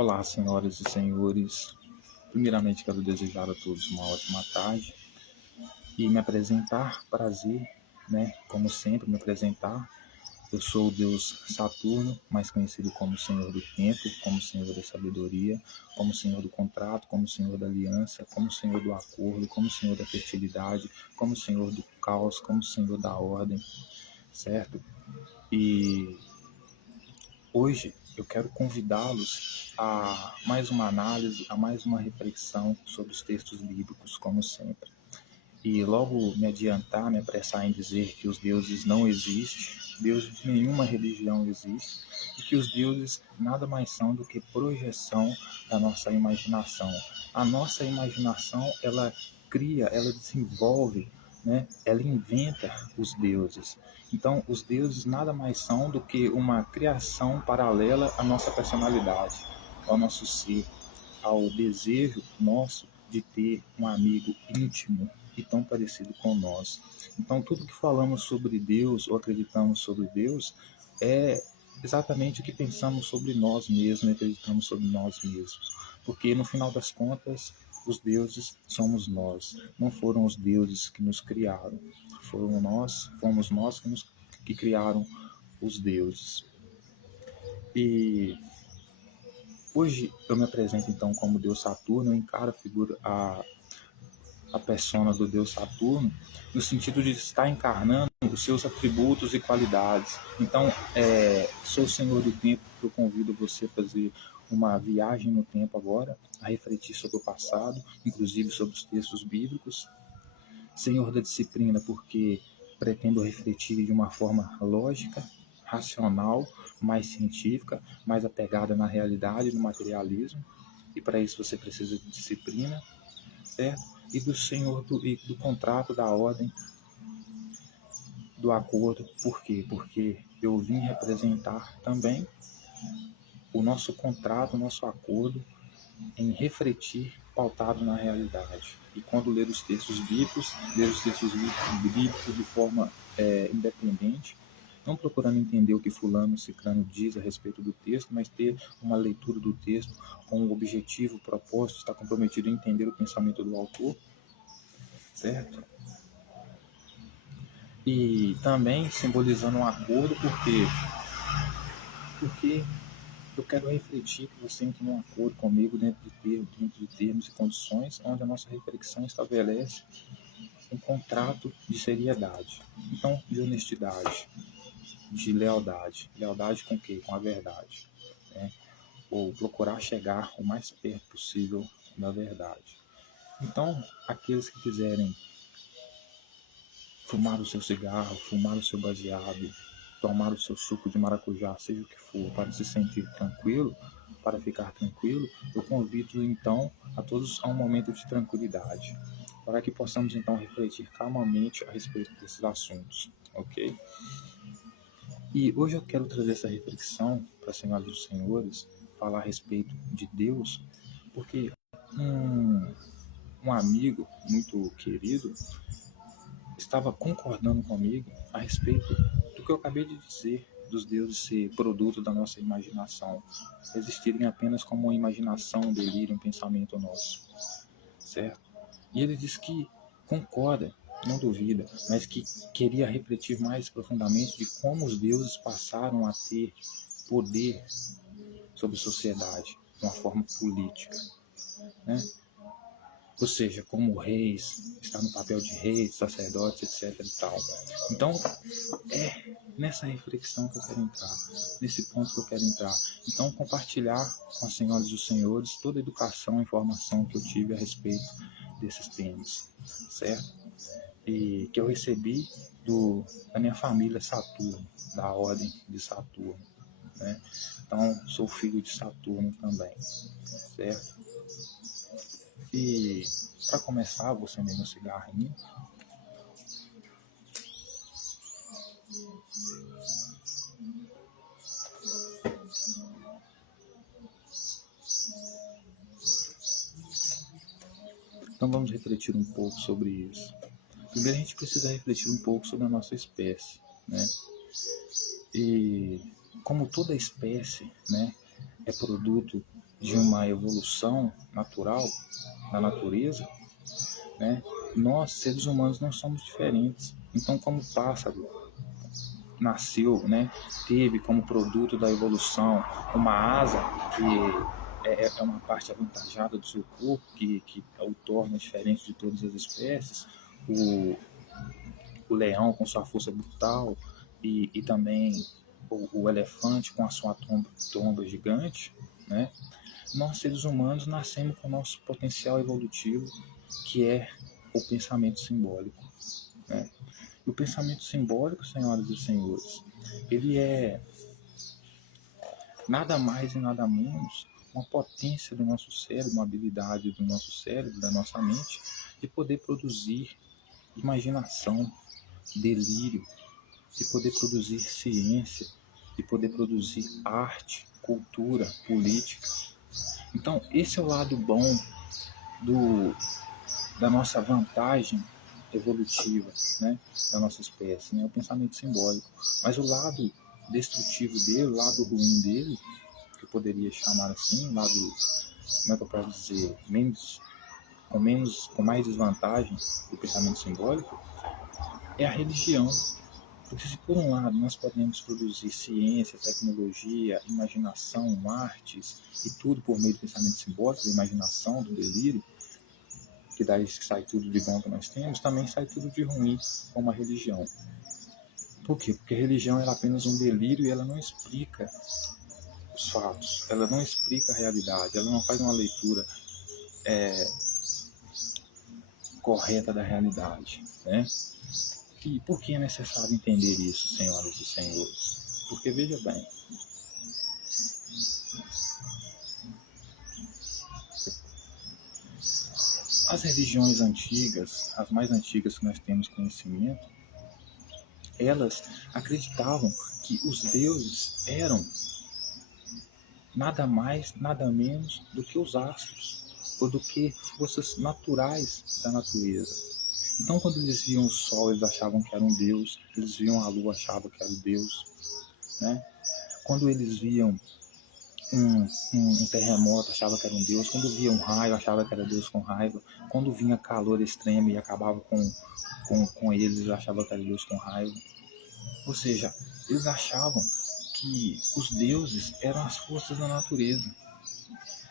Olá, senhoras e senhores. Primeiramente, quero desejar a todos uma ótima tarde e me apresentar. Prazer, né? Como sempre, me apresentar. Eu sou o deus Saturno, mais conhecido como Senhor do Tempo, como Senhor da Sabedoria, como Senhor do Contrato, como Senhor da Aliança, como Senhor do Acordo, como Senhor da Fertilidade, como Senhor do Caos, como Senhor da Ordem, certo? E hoje eu quero convidá-los a mais uma análise, a mais uma reflexão sobre os textos bíblicos, como sempre. E logo me adiantar, me apressar em dizer que os deuses não existem, Deus de nenhuma religião existe, e que os deuses nada mais são do que projeção da nossa imaginação. A nossa imaginação, ela cria, ela desenvolve, né? Ela inventa os deuses. Então, os deuses nada mais são do que uma criação paralela à nossa personalidade, ao nosso ser, ao desejo nosso de ter um amigo íntimo e tão parecido com nós. Então, tudo que falamos sobre Deus ou acreditamos sobre Deus é exatamente o que pensamos sobre nós mesmos e acreditamos sobre nós mesmos. Porque, no final das contas, os deuses somos nós. Não foram os deuses que nos criaram. Fomos nós que criaram os deuses. E hoje eu me apresento então como Deus Saturno, eu encaro a persona do Deus Saturno no sentido de estar encarnando os seus atributos e qualidades. Então, sou o Senhor do Tempo, que eu convido você a fazer uma viagem no tempo agora, a refletir sobre o passado, inclusive sobre os textos bíblicos. Senhor da Disciplina, porque pretendo refletir de uma forma lógica, racional, mais científica, mais apegada na realidade, no materialismo, e para isso você precisa de disciplina, certo? E do Senhor do contrato, da ordem, do acordo. Por quê? Porque eu vim representar também o nosso contrato, o nosso acordo em refletir pautado na realidade. E quando ler os textos bíblicos de forma independente, não procurando entender o que fulano, ciclano diz a respeito do texto, mas ter uma leitura do texto com o objetivo, o propósito, estar comprometido em entender o pensamento do autor, certo? E também simbolizando um acordo, porque eu quero refletir que você entre num acordo comigo dentro de termos e condições onde a nossa reflexão estabelece um contrato de seriedade. Então, de honestidade, de lealdade. Lealdade com o quê? Com a verdade. Né? Ou procurar chegar o mais perto possível da verdade. Então, aqueles que quiserem fumar o seu cigarro, fumar o seu baseado, tomar o seu suco de maracujá, seja o que for, para se sentir tranquilo, para ficar tranquilo, eu convido então a todos a um momento de tranquilidade, para que possamos então refletir calmamente a respeito desses assuntos, ok? E hoje eu quero trazer essa reflexão para as senhoras e os senhores, falar a respeito de Deus, porque um amigo muito querido estava concordando comigo a respeito do que eu acabei de dizer, dos deuses ser produto da nossa imaginação, existirem apenas como uma imaginação, um delírio, um pensamento nosso, certo? E ele diz que concorda, não duvida, mas que queria refletir mais profundamente de como os deuses passaram a ter poder sobre a sociedade, de uma forma política, né? Ou seja, como reis, está no papel de reis, sacerdotes, etc. e tal. Então, é nessa reflexão que eu quero entrar, nesse ponto que eu quero entrar. Então, compartilhar com as senhoras e os senhores toda a educação e informação que eu tive a respeito desses temas, certo? E que eu recebi da minha família Saturno, da ordem de Saturno, né? Então, sou filho de Saturno também, certo? E para começar, vou acender meu cigarrinho. Então vamos refletir um pouco sobre isso. Primeiro a gente precisa refletir um pouco sobre a nossa espécie, né? E como toda espécie, né, é produto de uma evolução natural da natureza, né, nós, seres humanos, não somos diferentes. Então, como o pássaro nasceu, né, teve como produto da evolução uma asa que é uma parte avantajada do seu corpo, que o torna diferente de todas as espécies, o, o leão com sua força brutal e também o elefante com a sua tromba gigante, né? Nós, seres humanos, nascemos com o nosso potencial evolutivo, que é o pensamento simbólico, né? E o pensamento simbólico, senhoras e senhores, ele é nada mais e nada menos uma potência do nosso cérebro, uma habilidade do nosso cérebro, da nossa mente, de poder produzir imaginação, delírio, de poder produzir ciência, de poder produzir arte, cultura, política. Então, esse é o lado bom do, da nossa vantagem evolutiva, né, da nossa espécie, né, o pensamento simbólico. Mas o lado destrutivo dele, o lado ruim dele, que eu poderia chamar assim, o lado, como é que eu posso dizer, com mais desvantagem do pensamento simbólico, é a religião. Porque se por um lado nós podemos produzir ciência, tecnologia, imaginação, artes e tudo por meio do pensamento simbólico, da imaginação, do delírio, que daí sai tudo de bom que nós temos, também sai tudo de ruim, como a religião. Por quê? Porque a religião é apenas um delírio e ela não explica os fatos, ela não explica a realidade, ela não faz uma leitura correta da realidade, né? E por que é necessário entender isso, senhoras e senhores? Porque veja bem, as religiões antigas, as mais antigas que nós temos conhecimento, elas acreditavam que os deuses eram nada mais, nada menos do que os astros, ou do que forças naturais da natureza. Então, quando eles viam o sol, eles achavam que era um deus, eles viam a lua, achavam que era o deus, né? Quando eles viam um terremoto, achava que era um deus. Quando via um raio, achava que era Deus com raiva. Quando vinha calor extremo e acabava com eles, achava que era Deus com raiva. Ou seja, eles achavam que os deuses eram as forças da natureza.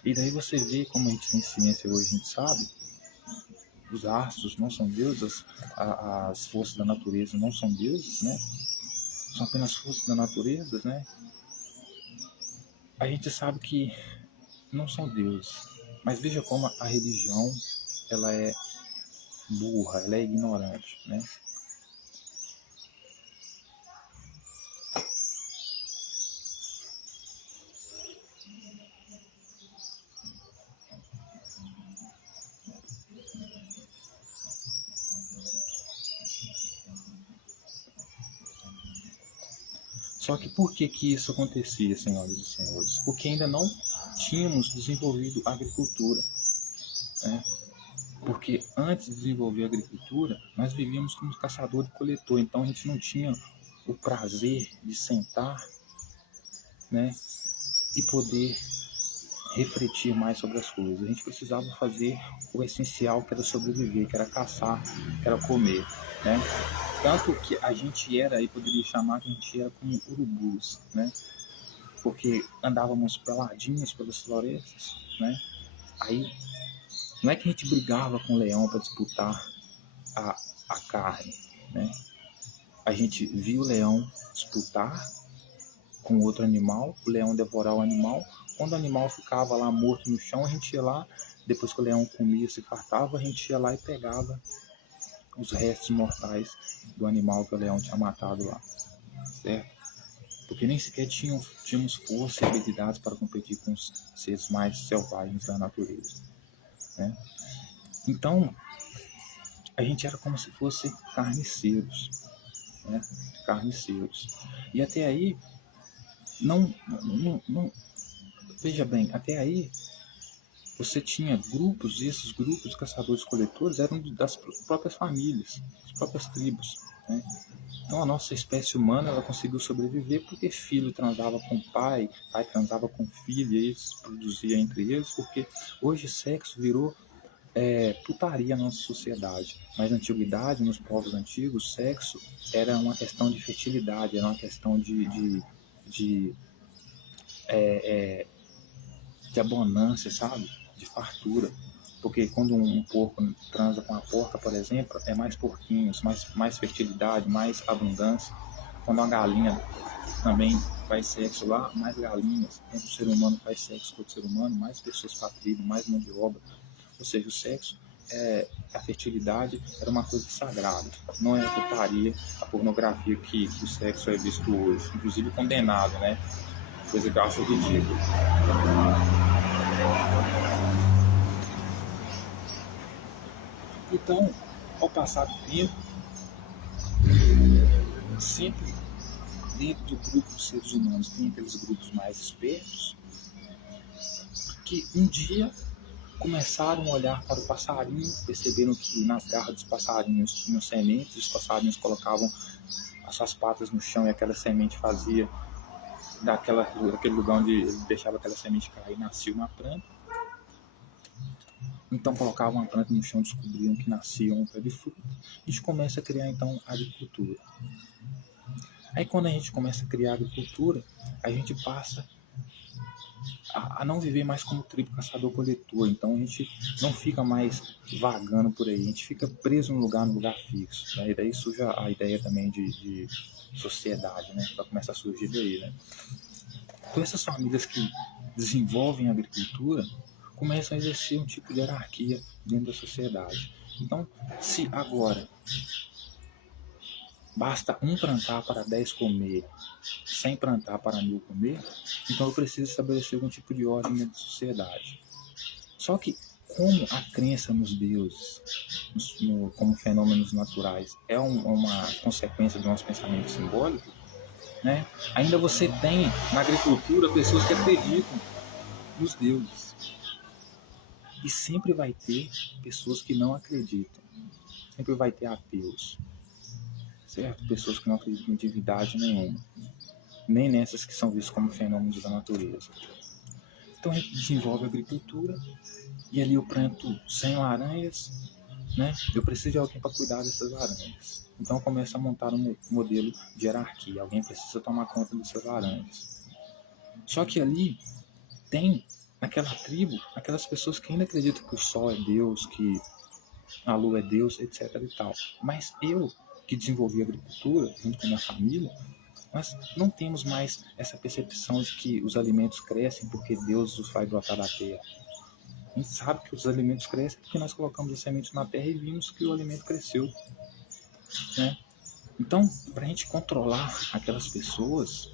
E daí você vê como a gente tem ciência hoje, a gente sabe, os astros não são deuses, as forças da natureza não são deuses, né? São apenas forças da natureza, né? A gente sabe que não são deuses. Mas veja como a religião ela é burra, ela é ignorante, né? Só que por que isso acontecia, senhoras e senhores? Porque ainda não tínhamos desenvolvido a agricultura, né? Porque antes de desenvolver a agricultura, nós vivíamos como caçador e coletor, então a gente não tinha o prazer de sentar, né, e poder refletir mais sobre as coisas. A gente precisava fazer o essencial, que era sobreviver, que era caçar, que era comer, né? Tanto que a gente era, aí poderia chamar que a gente era como urubus, né? Porque andávamos peladinhos pelas florestas, né? Aí não é que a gente brigava com o leão para disputar a, a carne, né? A gente via o leão disputar com outro animal, o leão devorar o animal. Quando o animal ficava lá morto no chão, a gente ia lá, depois que o leão comia, se fartava, a gente ia lá e pegava os restos mortais do animal que o leão tinha matado lá, certo? Porque nem sequer tínhamos força e habilidades para competir com os seres mais selvagens da natureza, né? Então, a gente era como se fosse carniceiros, né? Carniceiros. E até aí, não, veja bem, até aí você tinha grupos, e esses grupos de caçadores-coletores eram das próprias famílias, das próprias tribos, né? Então a nossa espécie humana ela conseguiu sobreviver porque filho transava com pai, pai transava com filho, e eles produziam entre eles, porque hoje sexo virou putaria na nossa sociedade. Mas na antiguidade, nos povos antigos, sexo era uma questão de fertilidade, era uma questão de, de abundância, sabe? De fartura. Porque quando um porco transa com uma porca, por exemplo, é mais porquinhos, mais fertilidade, mais abundância. Quando uma galinha também faz sexo lá, mais galinhas. Quando o ser humano faz sexo com o ser humano, mais pessoas para a tribo, mais mão de obra. Ou seja, o sexo, a fertilidade era uma coisa sagrada. Não é a putaria, a pornografia que o sexo é visto hoje. Inclusive condenado, né? Coisa que eu acho ridícula. Então, ao passar do tempo, sempre dentro do grupo dos seres humanos tem aqueles grupos mais espertos que um dia começaram a olhar para o passarinho, perceberam que nas garras dos passarinhos tinham sementes, os passarinhos colocavam as suas patas no chão e aquela semente fazia daquele lugar onde ele deixava aquela semente cair, nascia uma planta. Então colocavam a planta no chão, descobriam que nascia um pé de fruta. A gente começa a criar então a agricultura. Aí quando a gente começa a criar a agricultura, a gente passa a não viver mais como tribo caçador-coletor. Então a gente não fica mais vagando por aí, a gente fica preso no lugar fixo. Né? E daí surge a ideia também de sociedade, né? Vai começar a surgir daí, né? Então essas famílias que desenvolvem a agricultura começam a exercer um tipo de hierarquia dentro da sociedade. Então, se agora basta um plantar para 10 comer, 100 plantar para 1000 comer, então eu preciso estabelecer algum tipo de ordem dentro da sociedade. Só que, como a crença nos deuses, como fenômenos naturais, é uma consequência do nosso pensamento simbólico, né? Ainda você tem na agricultura pessoas que acreditam nos deuses. E sempre vai ter pessoas que não acreditam. Sempre vai ter ateus. Certo? Pessoas que não acreditam em divindade nenhuma. Nem nessas que são vistas como fenômenos da natureza. Então a gente desenvolve a agricultura e ali eu planto 100 laranjas, né? Eu preciso de alguém para cuidar dessas laranjas. Então eu começo a montar um modelo de hierarquia. Alguém precisa tomar conta dessas laranjas. Só que ali tem naquela tribo aquelas pessoas que ainda acreditam que o sol é Deus, que a lua é Deus, etc. e tal. Mas eu, que desenvolvi a agricultura junto com a minha família, nós não temos mais essa percepção de que os alimentos crescem porque Deus os faz brotar da terra. A gente sabe que os alimentos crescem porque nós colocamos as sementes na terra e vimos que o alimento cresceu. Né? Então, para a gente controlar aquelas pessoas,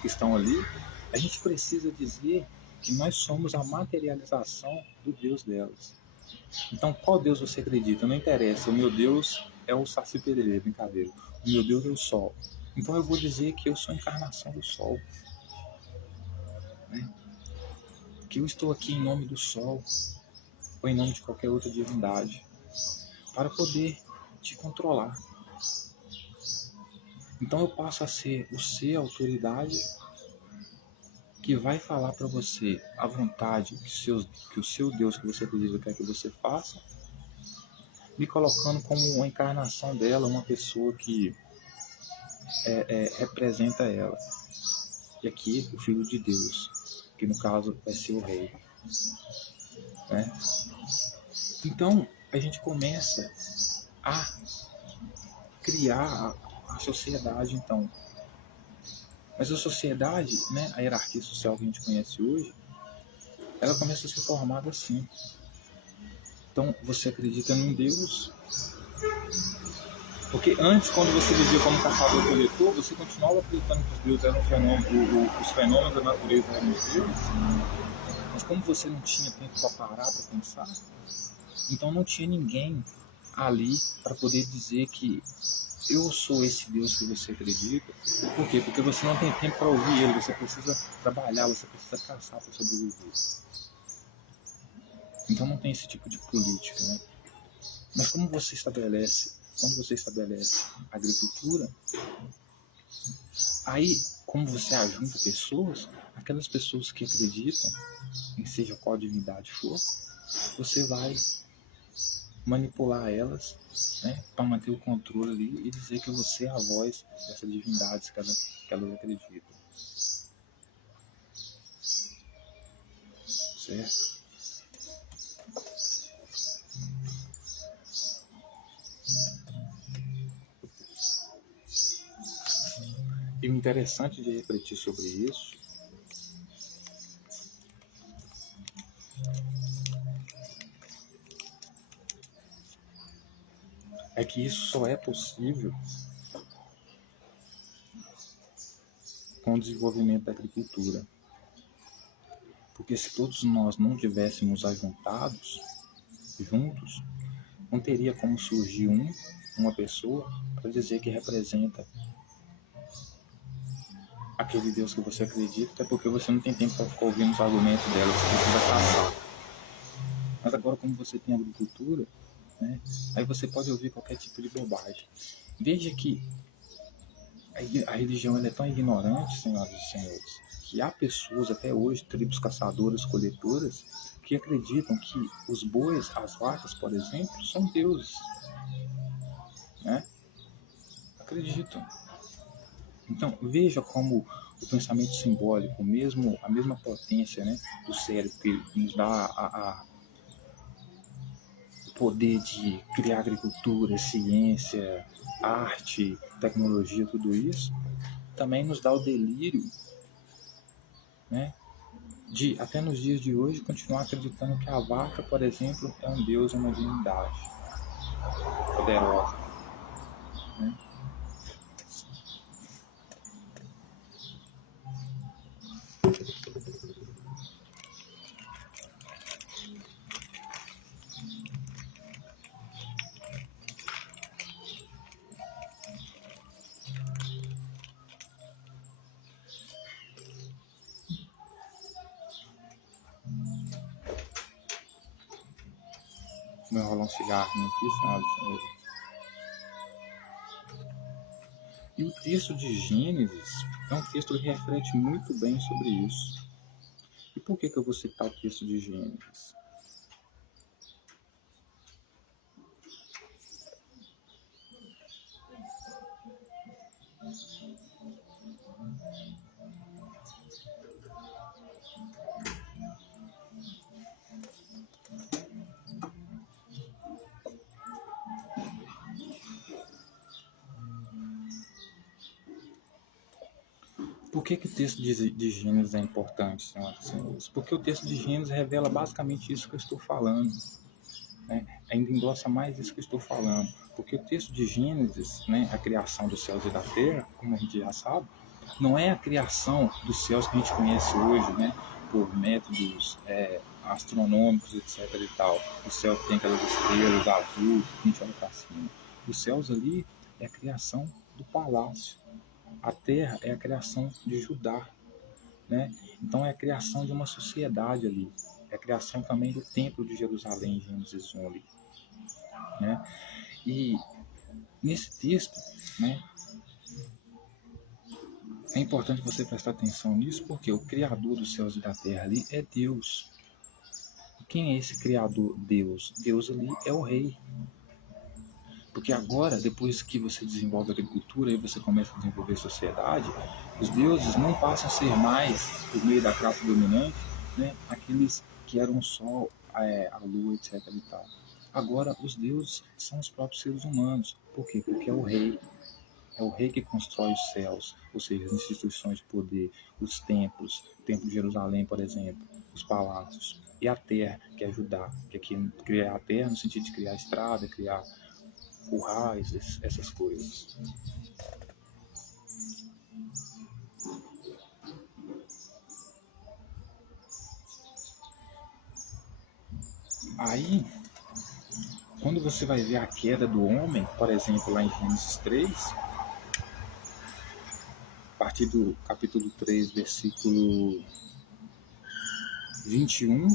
que estão ali, a gente precisa dizer que nós somos a materialização do Deus delas. Então, qual Deus você acredita? Não interessa. O meu Deus é o Saci Pererê, brincadeira. O meu Deus é o Sol. Então, eu vou dizer que eu sou a encarnação do Sol. Né? Que eu estou aqui em nome do Sol ou em nome de qualquer outra divindade para poder te controlar. Então, eu passo a ser o ser, a autoridade que vai falar para você a vontade que o seu Deus que você acredita quer que você faça, me colocando como uma encarnação dela, uma pessoa que representa ela. E aqui o Filho de Deus, que no caso vai ser o Rei. Né? Então a gente começa a criar a sociedade, então. Mas a sociedade, né, a hierarquia social que a gente conhece hoje, ela começa a ser formada assim. Então você acredita num Deus, porque antes, quando você vivia como caçador-coletor, você continuava acreditando que os deuses eram os fenômenos da natureza eram os deuses, mas como você não tinha tempo para parar para pensar, então não tinha ninguém ali para poder dizer que eu sou esse Deus que você acredita. Por quê? Porque você não tem tempo para ouvir ele, você precisa trabalhar, você precisa caçar para sobreviver. Então não tem esse tipo de política, né? Mas quando você estabelece agricultura, aí, como você ajunta pessoas, aquelas pessoas que acreditam em seja qual divindade for, você vai manipular elas, né, para manter o controle ali e dizer que você é a voz dessas divindades que elas acreditam. Certo? E o interessante de refletir sobre isso é que isso só é possível com o desenvolvimento da agricultura. Porque se todos nós não tivéssemos ajuntados, juntos, não teria como surgir uma pessoa para dizer que representa aquele Deus que você acredita, até porque você não tem tempo para ficar ouvindo os argumentos dela, você precisa passar. Mas agora, como você tem agricultura, né, aí você pode ouvir qualquer tipo de bobagem. Veja que a religião ela é tão ignorante, senhoras e senhores, que há pessoas até hoje, tribos caçadoras, coletoras, que acreditam que os bois, as vacas, por exemplo, são deuses. Né? Acreditam. Então, veja como o pensamento simbólico, a mesma potência, né, do cérebro que nos dá o poder de criar agricultura, ciência, arte, tecnologia, tudo isso, também nos dá o delírio, né, de, até nos dias de hoje, continuar acreditando que a vaca, por exemplo, é um deus, é uma divindade poderosa. Né? Vou enrolar um cigarrinho aqui, senhoras e senhores. E o texto de Gênesis é um texto que reflete muito bem sobre isso. E por que eu vou citar o texto de Gênesis? Por que o texto de Gênesis é importante, senhoras e senhores? Porque o texto de Gênesis revela basicamente isso que eu estou falando. Né? Ainda endossa mais isso que eu estou falando. Porque o texto de Gênesis, né, a criação dos céus e da terra, como a gente já sabe, não é a criação dos céus que a gente conhece hoje, né, por métodos astronômicos, etc. e tal. O céu tem aquelas estrelas azul, a gente olha para cima. Os céus ali é a criação do palácio. A terra é a criação de Judá, né? Então é a criação de uma sociedade ali, é a criação também do templo de Jerusalém em Gênesis 1 ali, né? E nesse texto, né, é importante você prestar atenção nisso, porque o criador dos céus e da terra ali é Deus. E quem é esse criador? Deus. Deus ali é o rei. Porque agora, depois que você desenvolve a agricultura e você começa a desenvolver a sociedade, os deuses não passam a ser mais, por meio da classe dominante, né, aqueles que eram o sol, a lua, etc. e tal. Agora, os deuses são os próprios seres humanos. Por quê? Porque é o rei. É o rei que constrói os céus, ou seja, as instituições de poder, os templos, o templo de Jerusalém, por exemplo, os palácios. E a terra, que é Judá, que é criar a terra no sentido de criar estrada, criar currais, essas coisas. Aí, quando você vai ver a queda do homem, por exemplo, lá em Gênesis 3, a partir do capítulo 3, versículo 21,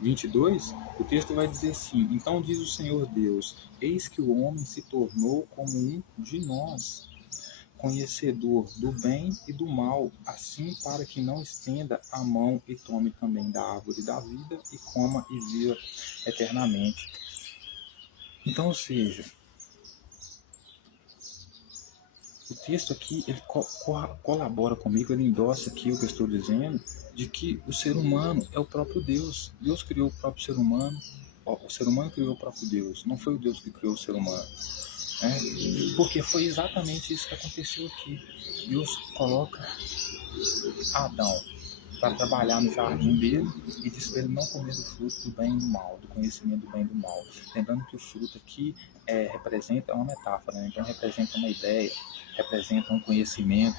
22, O texto vai dizer assim: então diz o Senhor Deus, eis que o homem se tornou como um de nós, conhecedor do bem e do mal, assim para que não estenda a mão e tome também da árvore da vida e coma e viva eternamente. Então, ou seja, o texto aqui ele colabora comigo, ele endossa aqui o que eu estou dizendo, de que o ser humano é o próprio Deus. Deus criou o próprio ser humano, o ser humano criou o próprio Deus, não foi o Deus que criou o ser humano. Né? Porque foi exatamente isso que aconteceu aqui. Deus coloca Adão para trabalhar no jardim dele e diz para ele não comer do fruto do bem e do mal, do conhecimento do bem e do mal. Lembrando que o fruto aqui representa uma metáfora, né? Então representa uma ideia, representa um conhecimento,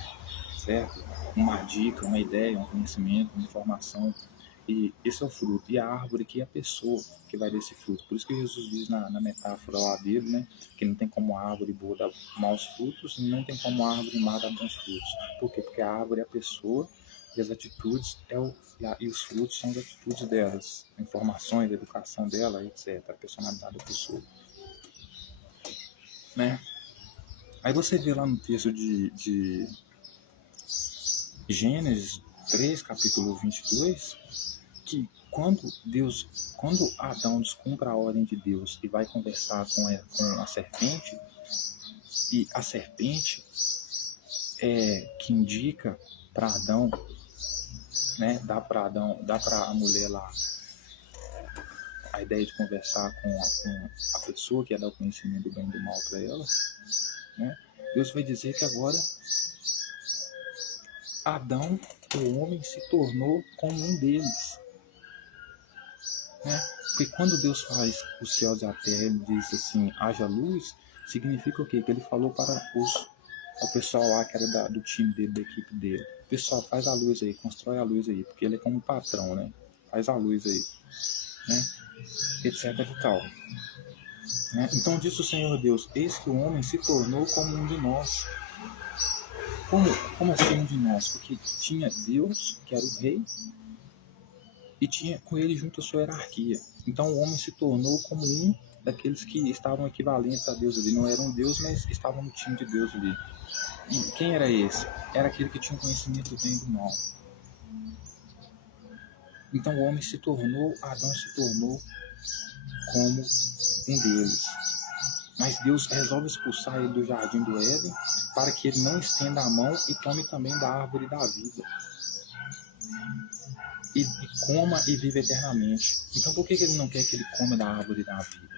certo? Uma dica, uma ideia, um conhecimento, uma informação. E esse é o fruto. E a árvore aqui é a pessoa que vai desse fruto. Por isso que Jesus diz na metáfora lá dele, né? Que não tem como a árvore boa dar maus frutos e não tem como a árvore má dar bons frutos. Por quê? Porque a árvore é a pessoa e as atitudes e os frutos são as atitudes delas, informações, a educação dela, etc. A personalidade da pessoa. Né? Aí você vê lá no texto de Gênesis 3, capítulo 22, que quando Adão descumpre a ordem de Deus e vai conversar com a serpente, e a serpente que indica para Adão, né, dá para a mulher lá a ideia de conversar com a pessoa que ia dar o conhecimento do bem e do mal para ela, né? Deus vai dizer que agora Adão, o homem, se tornou como um deles. Né? Porque quando Deus faz os céus e a terra, ele diz assim, haja luz, significa o quê? Que ele falou para o pessoal lá que era do time dele, da equipe dele. Pessoal, faz a luz aí, constrói a luz aí, porque ele é como patrão, né? Faz a luz aí, né? Etc e tal. Né? Então disse o Senhor Deus, eis que o homem se tornou como um de nós. Como assim um de nós? Porque tinha Deus, que era o rei, e tinha com ele junto a sua hierarquia. Então o homem se tornou como um daqueles que estavam equivalentes a Deus ali. Não era um Deus, mas estavam no time de Deus ali. E quem era esse? Era aquele que tinha um conhecimento do bem e do mal. Então o homem se tornou, Adão se tornou como um deles. Mas Deus resolve expulsar ele do jardim do Éden para que ele não estenda a mão e tome também da árvore da vida. E coma e viva eternamente. Então por que ele não quer que ele coma da árvore da vida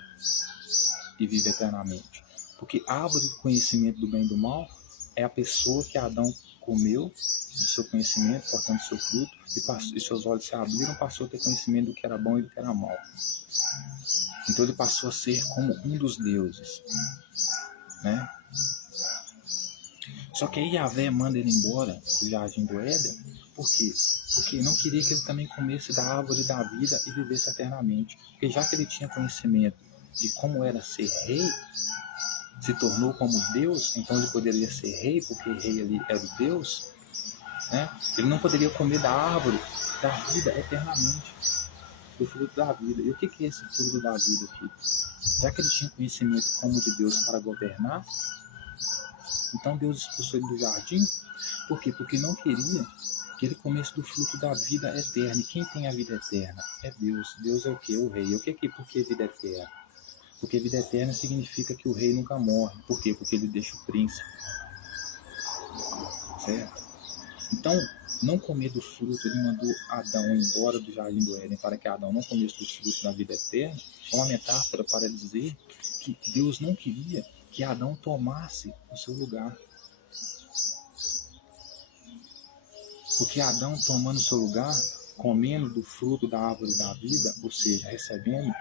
e viva eternamente? Porque a árvore do conhecimento do bem e do mal é a pessoa que Adão comeu do seu conhecimento, portando seu fruto, e seus olhos se abriram, passou a ter conhecimento do que era bom e do que era mal. Então ele passou a ser como um dos deuses. Né? Só que aí Yahvé manda ele embora do jardim do Éden. Por quê? Porque não queria que ele também comesse da árvore da vida e vivesse eternamente. Porque já que ele tinha conhecimento de como era ser rei, se tornou como Deus, então ele poderia ser rei, porque rei ali era o Deus, né? Ele não poderia comer da árvore da vida eternamente, do fruto da vida. E o que é esse fruto da vida aqui? Já que ele tinha conhecimento como de Deus para governar, então Deus expulsou ele do jardim. Por quê? Porque não queria que ele comesse do fruto da vida eterna. E quem tem a vida eterna? É Deus. Deus é o quê? O rei. O que é por que vida eterna? Porque vida eterna significa que o rei nunca morre. Por quê? Porque ele deixa o príncipe. Certo? Então, não comer do fruto, ele mandou Adão embora do jardim do Éden para que Adão não comesse do fruto da vida eterna, é uma metáfora para dizer que Deus não queria que Adão tomasse o seu lugar. Porque Adão tomando o seu lugar, comendo do fruto da árvore da vida, ou seja, recebendo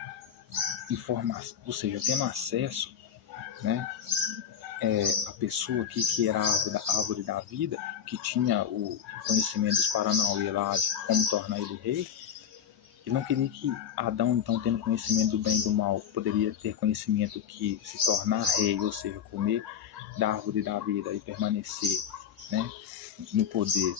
informação, ou seja, tendo acesso, né, a pessoa aqui que era a árvore da vida, que tinha o conhecimento dos Paranauê lá de como tornar ele rei, ele não queria que Adão, então, tendo conhecimento do bem e do mal, poderia ter conhecimento que se tornar rei, ou seja, comer da árvore da vida e permanecer, né, no poder.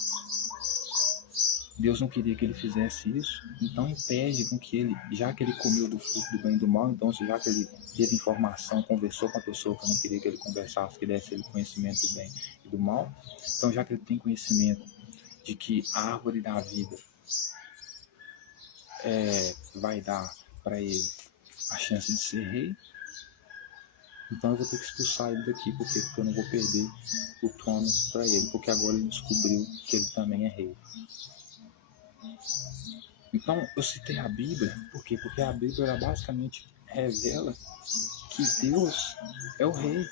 Deus não queria que ele fizesse isso, então impede com que ele, já que ele comeu do fruto do bem e do mal, então já que ele teve informação, conversou com a pessoa que eu não queria que ele conversasse, que desse ele conhecimento do bem e do mal, então já que ele tem conhecimento de que a árvore da vida vai dar para ele a chance de ser rei, então eu vou ter que expulsar ele daqui, porque eu não vou perder o trono para ele, porque agora ele descobriu que ele também é rei. Então eu citei a Bíblia, por quê? Porque a Bíblia ela basicamente revela que Deus é o rei,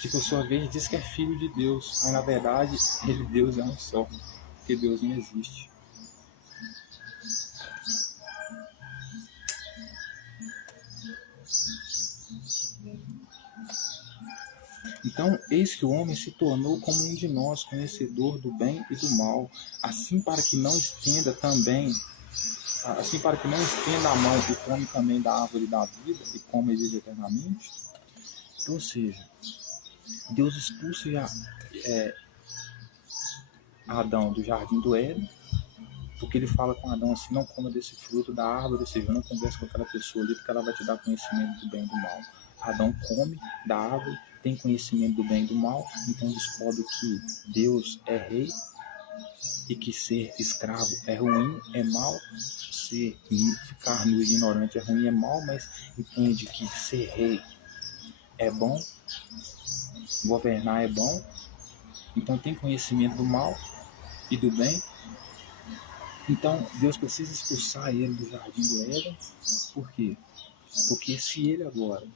que por sua vez diz que é filho de Deus, mas na verdade ele Deus é um só, porque Deus não existe. Então, eis que o homem se tornou como um de nós, conhecedor do bem e do mal, assim para que não estenda a mão e come também da árvore da vida e come e vive eternamente. Então, ou seja, Deus expulsa Adão do jardim do Éden, porque ele fala com Adão assim, não coma desse fruto da árvore, ou seja, não converse com aquela pessoa ali, porque ela vai te dar conhecimento do bem e do mal. Adão come da árvore, tem conhecimento do bem e do mal, então descobre que Deus é rei e que ser escravo é ruim, é mal, ficar no ignorante é ruim, é mal, mas entende que ser rei é bom, governar é bom, então tem conhecimento do mal e do bem. Então Deus precisa expulsar ele do jardim do Éden. Por quê? Porque se ele agora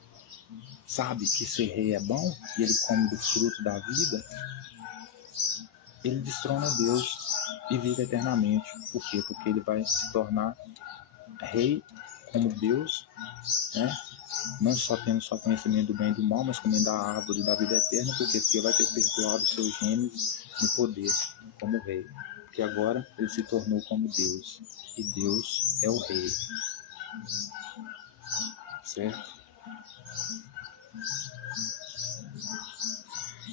sabe que ser rei é bom e ele come do fruto da vida, ele destrona Deus e vive eternamente. Por quê? Porque ele vai se tornar rei como Deus, né? Não só tendo só conhecimento do bem e do mal, mas comendo a árvore da vida eterna. Por quê? Porque vai ter perpetuado seus gêmeos no poder como rei. Porque agora ele se tornou como Deus. E Deus é o rei. Certo?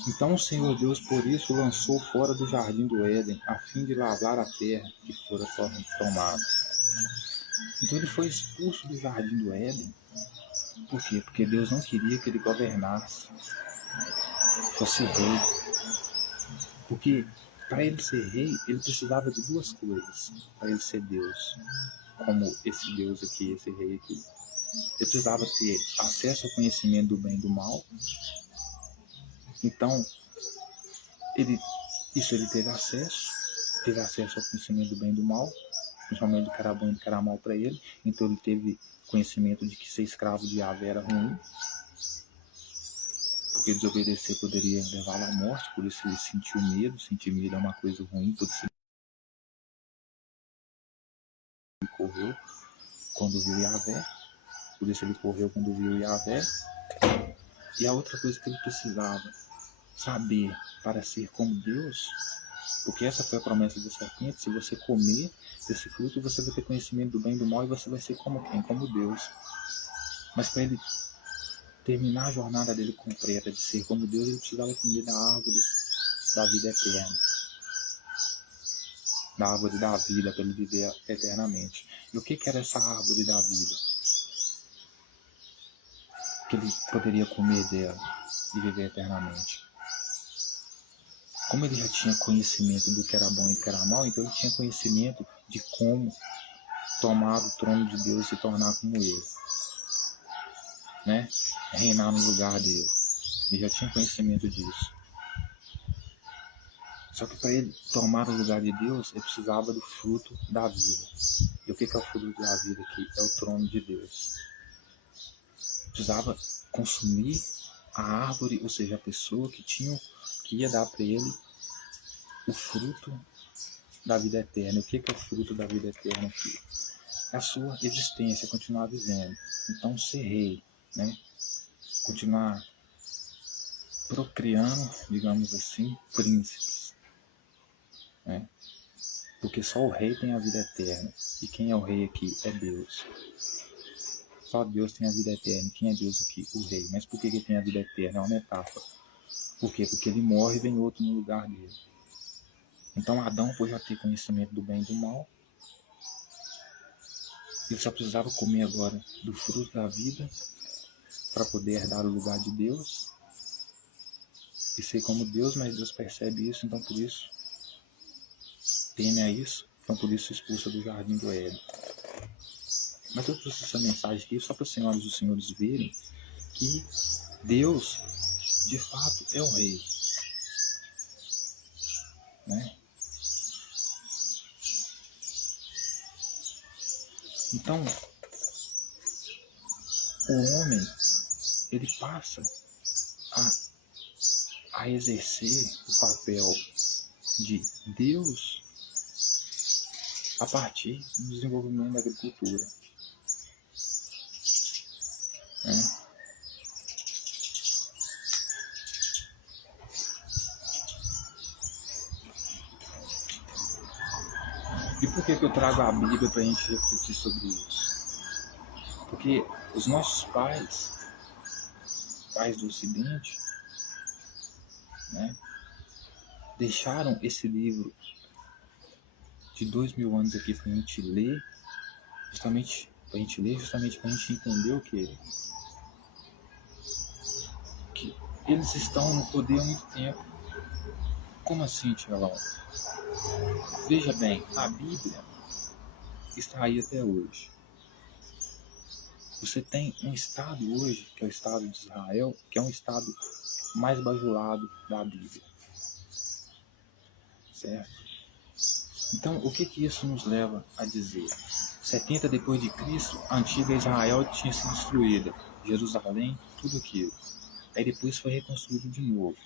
Então o Senhor Deus por isso o lançou fora do jardim do Éden, a fim de lavrar a terra que fora tomada. Então ele foi expulso do jardim do Éden. Por quê? Porque Deus não queria que ele governasse, fosse rei. Porque para ele ser rei, ele precisava de duas coisas para ele ser Deus, como esse Deus aqui, esse rei aqui. Ele precisava ter acesso ao conhecimento do bem e do mal. Então, ele teve acesso ao conhecimento do bem e do mal, principalmente do que era bom e do que era mal para ele. Então ele teve conhecimento de que ser escravo de Yahvé era ruim, porque desobedecer poderia levá-lo à morte, por isso ele sentiu medo. Sentir medo é uma coisa ruim, por isso ele correu quando viu Yahvé, E a outra coisa que ele precisava saber para ser como Deus, porque essa foi a promessa da serpente: se você comer desse fruto, você vai ter conhecimento do bem e do mal e você vai ser como quem? Como Deus. Mas para ele terminar a jornada dele completa de ser como Deus, ele precisava comer da árvore da vida eterna, da árvore da vida, para ele viver eternamente. E o que era essa árvore da vida? Que ele poderia comer dela e viver eternamente. Como ele já tinha conhecimento do que era bom e do que era mal, então ele tinha conhecimento de como tomar o trono de Deus e se tornar como ele, né? Reinar no lugar dele. Ele já tinha conhecimento disso. Só que para ele tomar o lugar de Deus, ele precisava do fruto da vida. E o que é o fruto da vida aqui? É o trono de Deus. Precisava consumir a árvore, ou seja, a pessoa que ia dar para ele o fruto da vida eterna. O que é o fruto da vida eterna aqui? É a sua existência, continuar vivendo. Então, ser rei, né? Continuar procriando, digamos assim, príncipes, né? Porque só o rei tem a vida eterna. E quem é o rei aqui? É Deus. Só Deus tem a vida eterna. Quem é Deus aqui? O rei. Mas por que ele tem a vida eterna? É uma metáfora. Por quê? Porque ele morre e vem outro no lugar dele. Então Adão, por já ter conhecimento do bem e do mal, ele só precisava comer agora do fruto da vida para poder herdar o lugar de Deus e ser como Deus, mas Deus percebe isso, então por isso teme a isso, então por isso expulsa do jardim do Éden. Mas eu trouxe essa mensagem aqui só para as senhoras e os senhores verem que Deus, de fato, é o rei, né? Então, o homem, ele passa a exercer o papel de Deus a partir do desenvolvimento da agricultura, né? E por que eu trago a Bíblia para a gente refletir sobre isso? Porque os nossos pais do Ocidente, né, deixaram esse livro de 2000 anos aqui para a gente ler, justamente para a gente entender o que eles estão no poder há muito tempo. Como assim, Tielão? Veja bem, a Bíblia está aí até hoje. Você tem um estado hoje, que é o estado de Israel, que é um estado mais bajulado da Bíblia. Certo? Então, o que isso nos leva a dizer? 70 depois de Cristo, a antiga Israel tinha sido destruída. Jerusalém, tudo aquilo. Aí depois foi reconstruído de novo.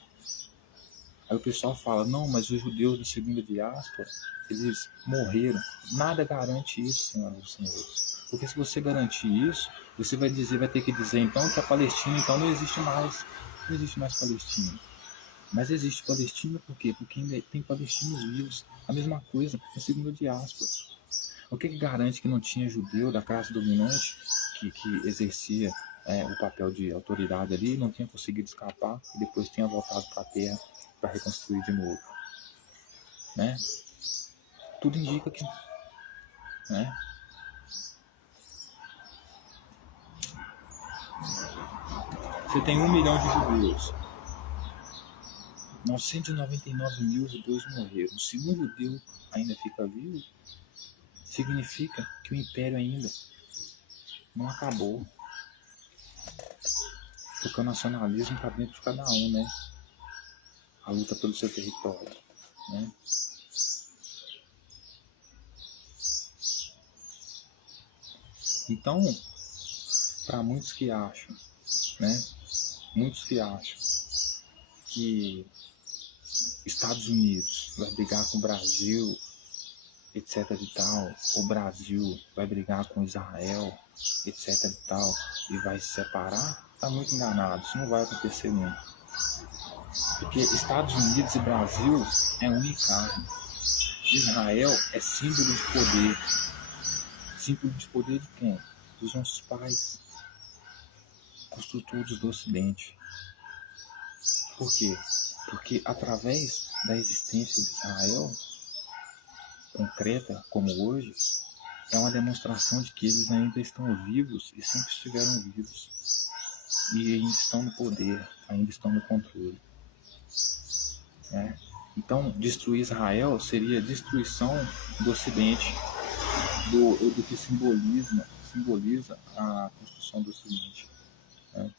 Aí o pessoal fala, não, mas os judeus da segunda diáspora, eles morreram. Nada garante isso, senhoras e senhores. Porque se você garantir isso, você vai ter que dizer então que a Palestina então não existe mais. Não existe mais Palestina. Mas existe Palestina por quê? Porque ainda tem palestinos vivos. A mesma coisa na segunda diáspora. O que garante que não tinha judeu da classe dominante que exercia o papel de autoridade ali, não tinha conseguido escapar e depois tinha voltado para a terra para reconstruir de novo, né? Tudo indica que, né? Você tem 1 milhão de judeus, 999 mil judeus morreram. Se um judeu ainda fica vivo, significa que o império ainda não acabou, porque o nacionalismo está dentro de cada um, né? A luta pelo seu território, né? Então, para muitos que acham, né? Muitos que acham que Estados Unidos vai brigar com o Brasil, etc e tal, o Brasil vai brigar com Israel, etc e tal, e vai se separar, está muito enganado. Isso não vai acontecer nunca. Porque Estados Unidos e Brasil é um e carne. Israel é símbolo de poder. Símbolo de poder de quem? Dos nossos pais, construtores do Ocidente. Por quê? Porque através da existência de Israel, concreta como hoje, é uma demonstração de que eles ainda estão vivos e sempre estiveram vivos. E ainda estão no poder, ainda estão no controle. Né? Então, destruir Israel seria a destruição do Ocidente, do que simboliza a construção do Ocidente. Né?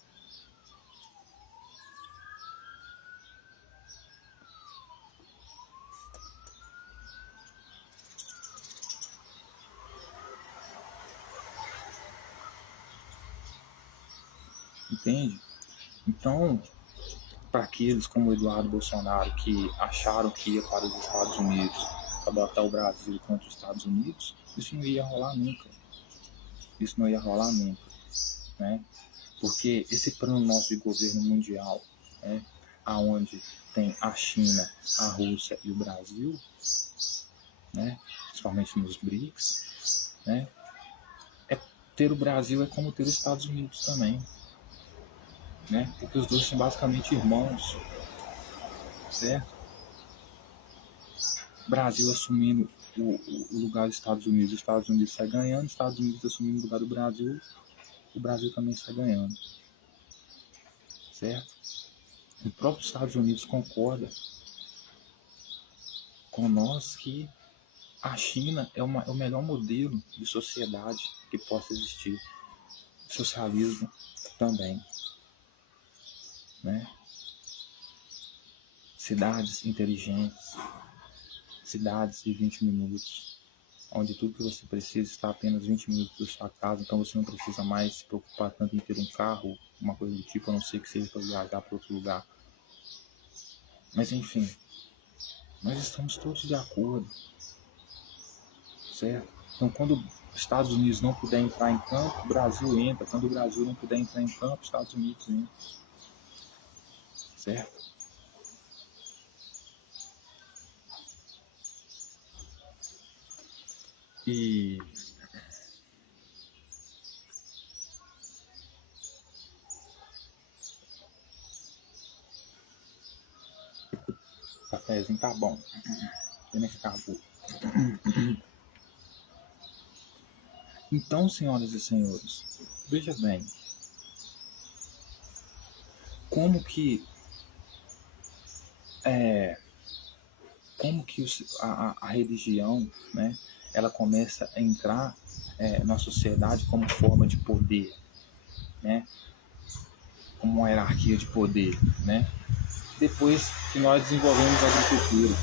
Entende? Então, para aqueles como o Eduardo Bolsonaro que acharam que ia para os Estados Unidos para botar o Brasil contra os Estados Unidos, isso não ia rolar nunca. Isso não ia rolar nunca. Né? Porque esse plano nosso de governo mundial, né, aonde tem a China, a Rússia e o Brasil, né, principalmente nos BRICS, né, ter o Brasil é como ter os Estados Unidos também, né, porque os dois são basicamente irmãos, certo? Brasil assumindo o lugar dos Estados Unidos, os Estados Unidos sai ganhando, os Estados Unidos assumindo o lugar do Brasil, o Brasil também sai ganhando, certo? O próprio Estados Unidos concorda com nós que a China é o melhor modelo de sociedade que possa existir. O socialismo também, né? Cidades inteligentes, cidades de 20 minutos, onde tudo que você precisa está a apenas 20 minutos da sua casa, então você não precisa mais se preocupar tanto em ter um carro, uma coisa do tipo, a não ser que seja para viajar para outro lugar. Mas enfim, nós estamos todos de acordo, certo? Então quando os Estados Unidos não puder entrar em campo, o Brasil entra. Quando o Brasil não puder entrar em campo, os Estados Unidos entra, certo? E o cafezinho tá bom, pena que acabou. Então, senhoras e senhores, veja bem, como que a religião, né, ela começa a entrar na sociedade como forma de poder, né, como uma hierarquia de poder, né, depois que nós desenvolvemos a agricultura,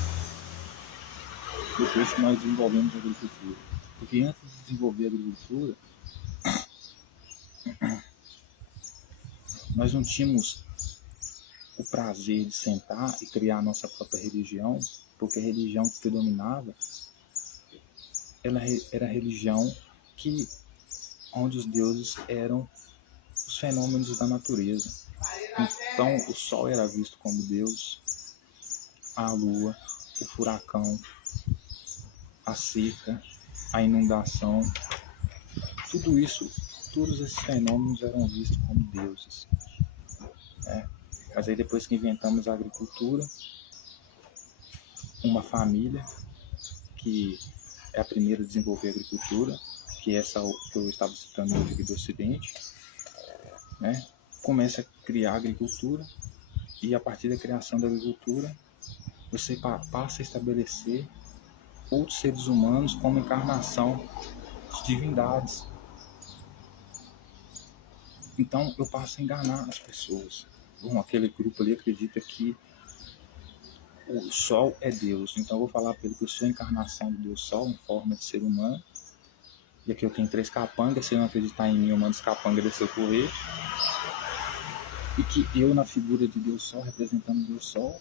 porque antes de desenvolver a agricultura, nós não tínhamos o prazer de sentar e criar a nossa própria religião, porque a religião que predominava ela era a religião que, onde os deuses eram os fenômenos da natureza. Então, o sol era visto como Deus, a lua, o furacão, a seca, a inundação, tudo isso, todos esses fenômenos eram vistos como deuses, né? Mas aí depois que inventamos a agricultura, uma família que é a primeira a desenvolver a agricultura, que é essa que eu estava citando hoje aqui do Ocidente, né? Começa a criar a agricultura e a partir da criação da agricultura você passa a estabelecer outros seres humanos como encarnação de divindades. Então eu passo a enganar as pessoas. Bom, aquele grupo ali acredita que o Sol é Deus, então eu vou falar para ele que eu sou a encarnação do Deus Sol em forma de ser humano. E aqui eu tenho 3 capangas, se ele não acreditar em mim, eu mando os capangas descer por ele. E que eu, na figura de Deus Sol, representando Deus Sol,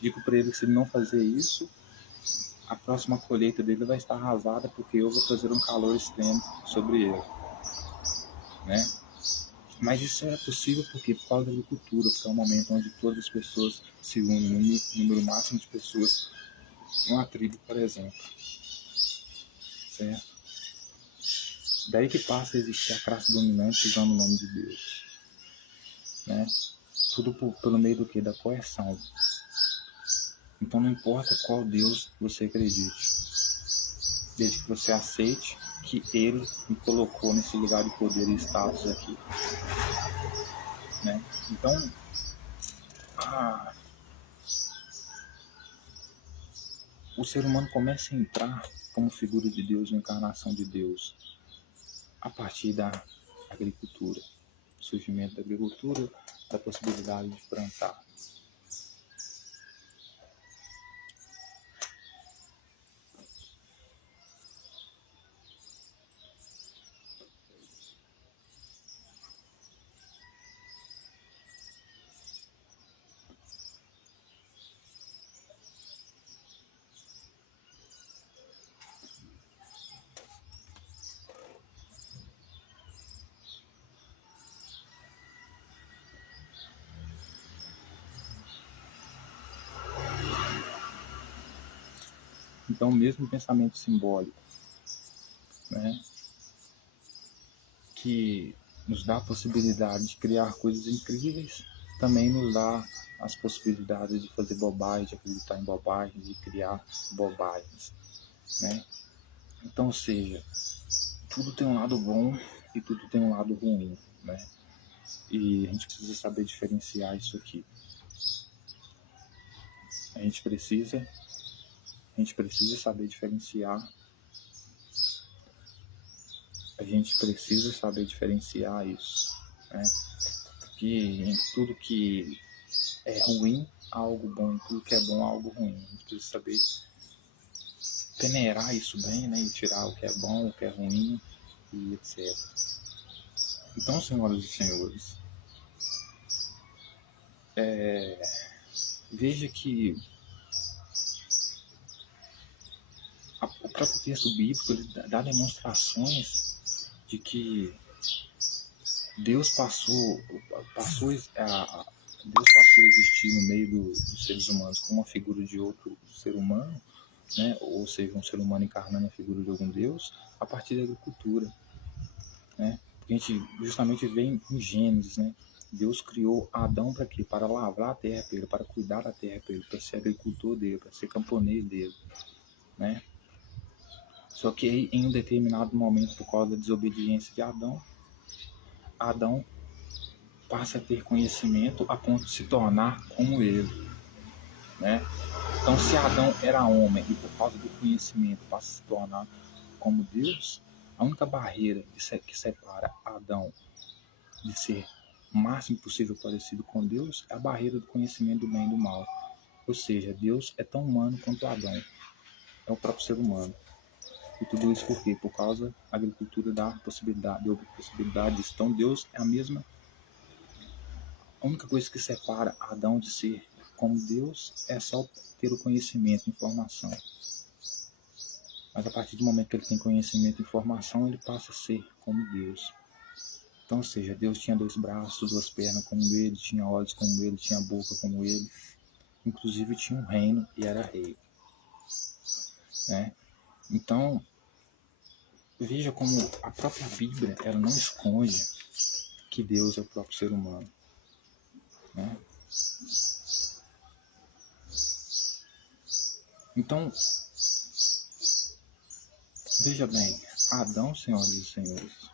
digo para ele que se ele não fazer isso, a próxima colheita dele vai estar arrasada, porque eu vou trazer um calor extremo sobre ele, né? Mas isso é possível porque por causa da agricultura, porque é um momento onde todas as pessoas se unem, um número máximo de pessoas numa tribo, por exemplo, certo? Daí que passa a existir a classe dominante usando o nome de Deus, né? Tudo pelo meio do que? Da coerção. Então não importa qual Deus você acredite, desde que você aceite que Ele me colocou nesse lugar de poder e status aqui, né? Então, o ser humano começa a entrar como figura de Deus, uma encarnação de Deus, a partir da agricultura, surgimento da agricultura, da possibilidade de plantar. Então, mesmo o pensamento simbólico, né, que nos dá a possibilidade de criar coisas incríveis, também nos dá as possibilidades de fazer bobagem, de acreditar em bobagem, de criar bobagens, né? Então, ou seja, tudo tem um lado bom e tudo tem um lado ruim, né? E a gente precisa saber diferenciar isso aqui. A gente precisa saber diferenciar. A gente precisa saber diferenciar isso, né? Porque em tudo que é ruim, há algo bom, em tudo que é bom, há algo ruim. A gente precisa saber peneirar isso bem, né? E tirar o que é bom, o que é ruim e etc. Então, senhoras e senhores, veja que o próprio texto bíblico ele dá demonstrações de que Deus passou Deus passou a existir no meio dos seres humanos como uma figura de outro ser humano, né? Ou seja, um ser humano encarnando a figura de algum Deus a partir da agricultura, né? Porque a gente justamente vê em Gênesis, né? Deus criou Adão para quê? Para lavrar a terra para ele, para cuidar da terra para ele, para ser agricultor dele, para ser camponês dele, né? Só que aí, em um determinado momento, por causa da desobediência de Adão passa a ter conhecimento a ponto de se tornar como ele, né? Então, se Adão era homem e por causa do conhecimento passa a se tornar como Deus, a única barreira que separa Adão de ser o máximo possível parecido com Deus é a barreira do conhecimento do bem e do mal. Ou seja, Deus é tão humano quanto Adão, é o próprio ser humano. E tudo isso por quê? Por causa da agricultura dá possibilidade, deu possibilidade disso. Então, Deus é a mesma. A única coisa que separa Adão de ser como Deus é só ter o conhecimento, informação. Mas a partir do momento que ele tem conhecimento e informação, ele passa a ser como Deus. Então, ou seja, Deus tinha 2 braços, 2 pernas como ele, tinha olhos como ele, tinha boca como ele. Inclusive tinha um reino e era rei, né? Então, veja como a própria Bíblia ela não esconde que Deus é o próprio ser humano, né? Então, veja bem, Adão, senhoras e senhores,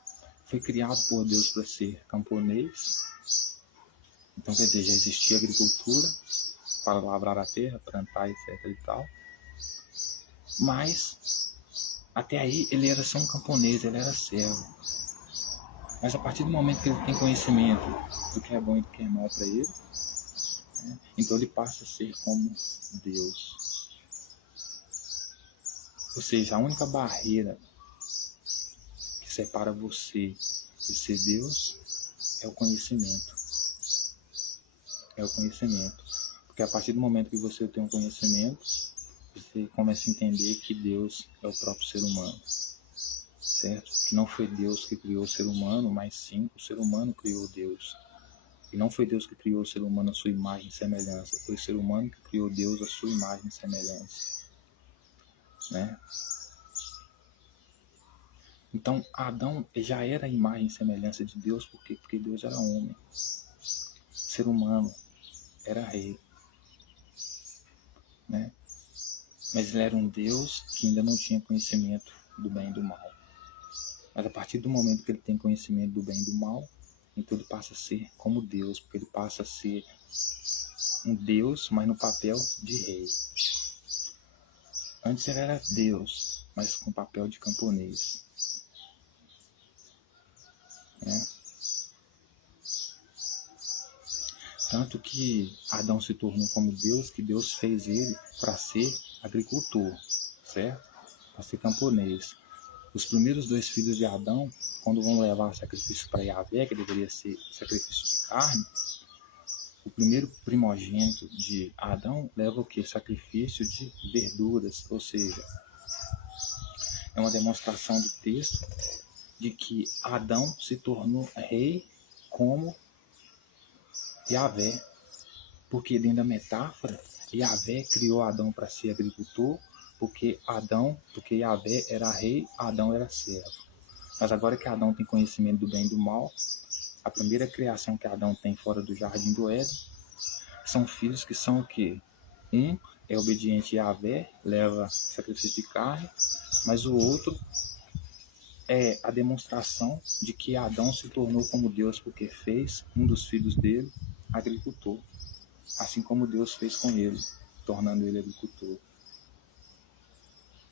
foi criado por Deus para ser camponês. Então, quer dizer, já existia agricultura para lavrar a terra, plantar, etc e tal. Mas, até aí, ele era só um camponês, ele era servo. Mas a partir do momento que ele tem conhecimento do que é bom e do que é mal para ele, né, então ele passa a ser como Deus. Ou seja, a única barreira que separa você de ser Deus é o conhecimento. É o conhecimento. Porque a partir do momento que você tem um conhecimento, você começa a entender que Deus é o próprio ser humano. Certo? Que não foi Deus que criou o ser humano, mas sim o ser humano criou Deus. E não foi Deus que criou o ser humano à sua imagem e semelhança, foi o ser humano que criou Deus à sua imagem e semelhança, né? Então, Adão já era a imagem e semelhança de Deus, porque Deus era homem. Ser humano era rei, né? Mas ele era um Deus que ainda não tinha conhecimento do bem e do mal. Mas a partir do momento que ele tem conhecimento do bem e do mal, então ele passa a ser como Deus, porque ele passa a ser um Deus, mas no papel de rei. Antes ele era Deus, mas com papel de camponês, né? Tanto que Adão se tornou como Deus, que Deus fez ele para ser agricultor, certo? Para ser camponês. Os primeiros 2 filhos de Adão, quando vão levar sacrifício para Yahvé, que deveria ser sacrifício de carne, o primeiro primogênito de Adão leva o quê? Sacrifício de verduras, ou seja, é uma demonstração do texto de que Adão se tornou rei como Yahvé, porque dentro da metáfora, Yahvé criou Adão para ser agricultor, porque Yahvé era rei, Adão era servo. Mas agora que Adão tem conhecimento do bem e do mal, a primeira criação que Adão tem fora do jardim do Éden, são filhos que são o quê? Um é obediente a Yahvé, leva sacrifício de carne, mas o outro é a demonstração de que Adão se tornou como Deus porque fez um dos filhos dele agricultor, assim como Deus fez com ele, tornando ele agricultor.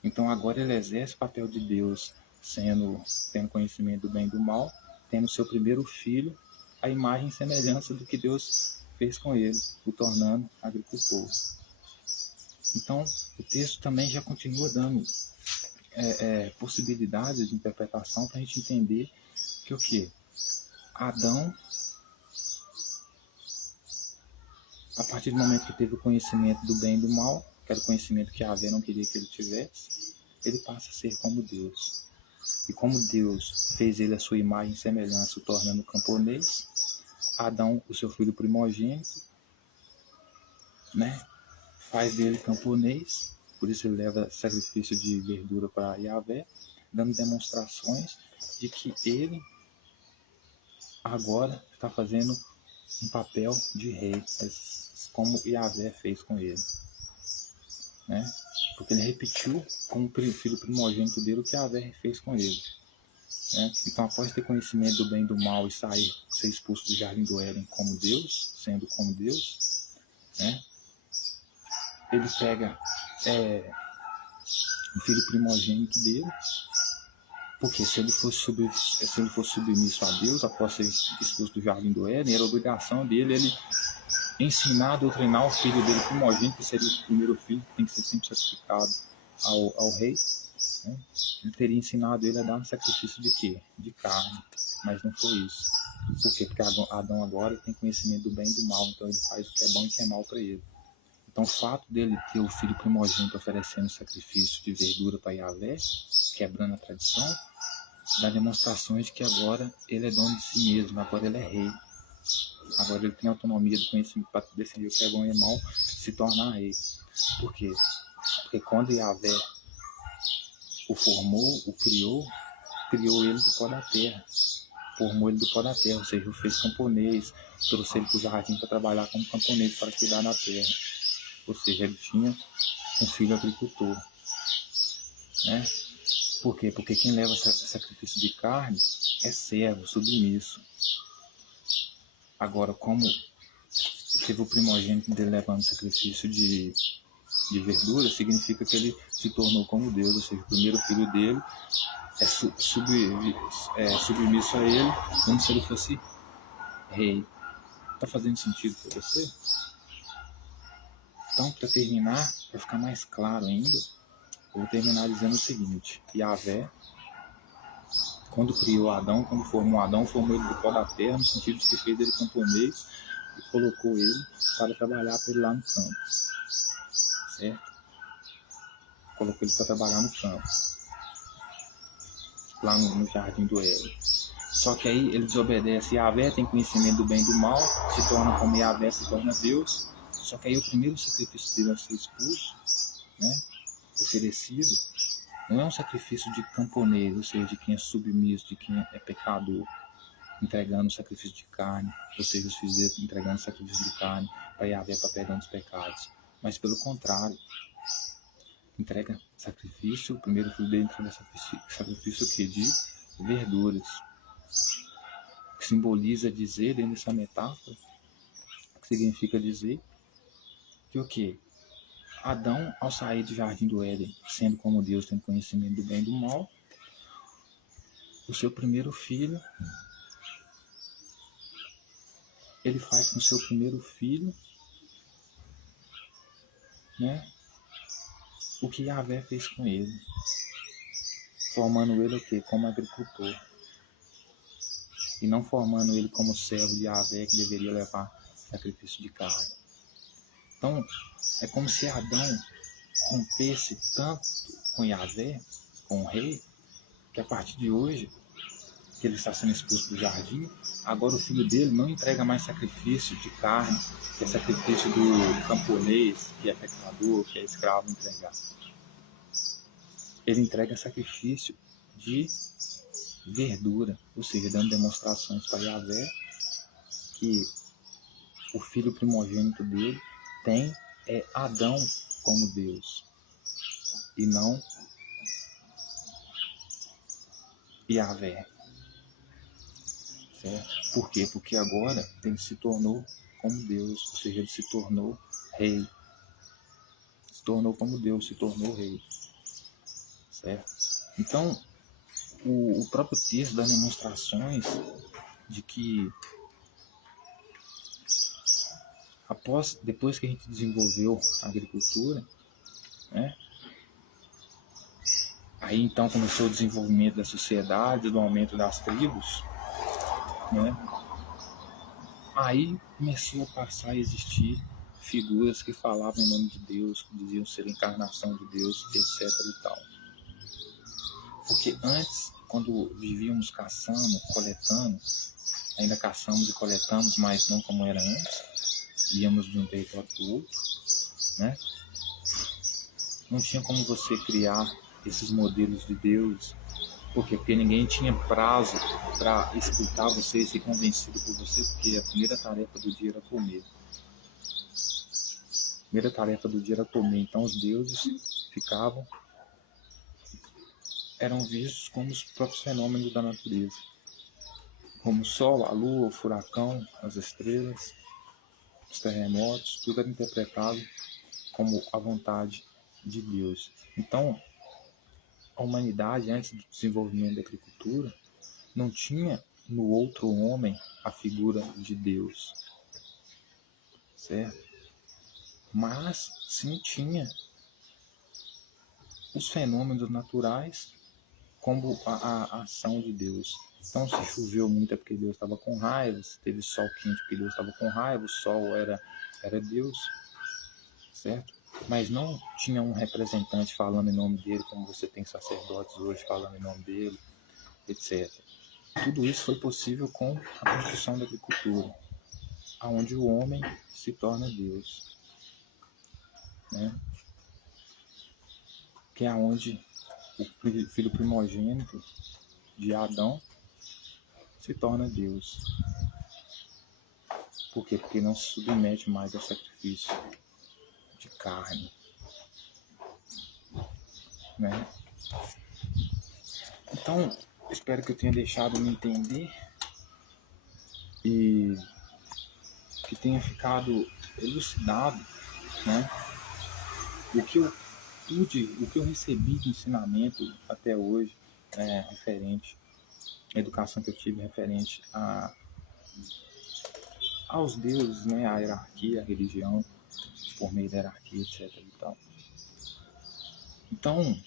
Então agora ele exerce o papel de Deus, tendo conhecimento do bem e do mal, tendo seu primeiro filho, a imagem e semelhança do que Deus fez com ele, o tornando agricultor. Então o texto também já continua dando possibilidades de interpretação para a gente entender que o quê? Adão, a partir do momento que teve o conhecimento do bem e do mal, que era o conhecimento que Yahvé não queria que ele tivesse, ele passa a ser como Deus. E como Deus fez ele a sua imagem e semelhança, o tornando camponês, Adão, o seu filho primogênito, né, faz dele camponês, por isso ele leva sacrifício de verdura para Yahvé, dando demonstrações de que ele agora está fazendo um papel de rei, como Yahvé fez com ele, né? Porque ele repetiu como filho primogênito dele o que Yahvé fez com ele, né? Então, após ter conhecimento do bem e do mal e ser expulso do jardim do Éden como Deus, sendo como Deus, né? Ele pega o filho primogênito dele, porque se ele fosse submisso a Deus após ser expulso do jardim do Éden, era obrigação dele ele ensinar, doutrinar o filho dele primogênito, que seria o primeiro filho, que tem que ser sempre sacrificado ao rei, né? Ele teria ensinado ele a dar um sacrifício de quê? De carne, mas não foi isso. Por quê? Porque Adão agora tem conhecimento do bem e do mal, então ele faz o que é bom e o que é mal para ele. Então o fato dele ter o filho primogênito oferecendo sacrifício de verdura para Yahvé, quebrando a tradição, dá demonstrações de que agora ele é dono de si mesmo, agora ele é rei. Agora ele tem autonomia do conhecimento para decidir o que é bom e mal, se tornar rei. Por quê? Porque quando Yahvé o formou, o criou ele do pó da terra. Formou ele do pó da terra, ou seja, o fez camponês, trouxe ele para o jardim para trabalhar como camponês, para cuidar da terra. Ou seja, ele tinha um filho agricultor, né? Por quê? Porque quem leva sacrifício de carne é servo, submisso. Agora, como teve o primogênito dele levando sacrifício de verdura, significa que ele se tornou como Deus, ou seja, o primeiro filho dele é submisso a ele, como se ele fosse rei. Tá fazendo sentido para você? Então, para terminar, para ficar mais claro ainda, eu vou terminar dizendo o seguinte: Yahvé, quando criou Adão, quando formou Adão, formou ele do pó da terra, no sentido de que fez ele camponês e colocou ele para trabalhar para ele lá no campo, certo? Colocou ele para trabalhar no campo, lá no jardim do Éden. Só que aí ele desobedece Yahvé, tem conhecimento do bem e do mal, se torna como Yahvé, se torna Deus. Só que aí o primeiro sacrifício dele a ser expulso, né, oferecido, não é um sacrifício de camponês, ou seja, de quem é submisso, de quem é pecador, entregando sacrifício de carne, ou seja, os filhos dele entregando sacrifício de carne para Yahvé, para perdão dos pecados. Mas pelo contrário, entrega sacrifício, o primeiro filho dele entrega sacrifício o quê? De verduras. Que simboliza dizer, dentro dessa metáfora, que significa dizer que o quê? Adão, ao sair do jardim do Éden, sendo como Deus, tendo conhecimento do bem e do mal, o seu primeiro filho, ele faz com o seu primeiro filho, né, o que Yahvé fez com ele, formando ele o quê? Como agricultor, e não formando ele como servo de Yahvé, que deveria levar sacrifício de carne. Então, é como se Adão rompesse tanto com Yahvé, com o rei, que a partir de hoje, que ele está sendo expulso do jardim, agora o filho dele não entrega mais sacrifício de carne, que é sacrifício do camponês, que é pecador, que é escravo entregar. Ele entrega sacrifício de verdura, ou seja, dando demonstrações para Yahvé que o filho primogênito dele tem Adão como Deus e não Yahvé, certo? Por quê? Porque agora ele se tornou como Deus, ou seja, ele se tornou rei, se tornou como Deus, se tornou rei, certo? Então, o próprio texto dá demonstrações de que depois que a gente desenvolveu a agricultura, né, aí então começou o desenvolvimento da sociedade, do aumento das tribos, né, aí começou a passar a existir figuras que falavam em nome de Deus, que diziam ser a encarnação de Deus, etc e tal. Porque antes, quando vivíamos caçando, coletando, ainda caçamos e coletamos, mas não como era antes, íamos de um território para o outro, né? Não tinha como você criar esses modelos de Deus. Por quê? Porque ninguém tinha prazo para escutar você e ser convencido por você, porque a primeira tarefa do dia era comer. A primeira tarefa do dia era comer. Então os deuses eram vistos como os próprios fenômenos da natureza, como o sol, a lua, o furacão, as estrelas, os terremotos, tudo era interpretado como a vontade de Deus. Então, a humanidade, antes do desenvolvimento da agricultura, não tinha no outro homem a figura de Deus, certo? Mas sim tinha os fenômenos naturais como a ação de Deus. Então, se choveu muito é porque Deus estava com raiva, se teve sol quente porque Deus estava com raiva, o sol era Deus, certo? Mas não tinha um representante falando em nome dele, como você tem sacerdotes hoje falando em nome dele, etc. Tudo isso foi possível com a construção da agricultura, onde o homem se torna Deus, né? Que é onde o filho primogênito de Adão se torna Deus. Por quê? Porque não se submete mais ao sacrifício de carne, né? Então, espero que eu tenha deixado me entender e que tenha ficado elucidado, né? O que eu recebi de ensinamento até hoje, referente à educação que eu tive referente aos deuses, né? À hierarquia, à religião, por meio da hierarquia, etc. E tal. Então,